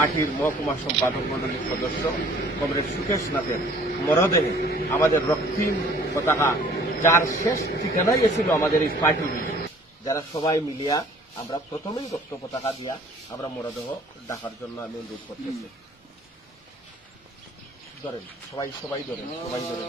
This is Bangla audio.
পার্টির মহকুমা সম্পাদক মন্ডলীর সদস্য কমরেড সুকেশ নাথের মরদেহে আমাদের রক্তিম পতাকা, যার শেষ ঠিকানাই এসেছিল আমাদের এই পার্টি মিলে, যারা সবাই মিলিয়া আমরা প্রথমেই রক্ত পতাকা দিয়া আমরা মরদেহ ডাকার জন্য আমি অনুরোধ করতেছি। ধরেন সবাই সবাই ধরেন সবাই ধরেন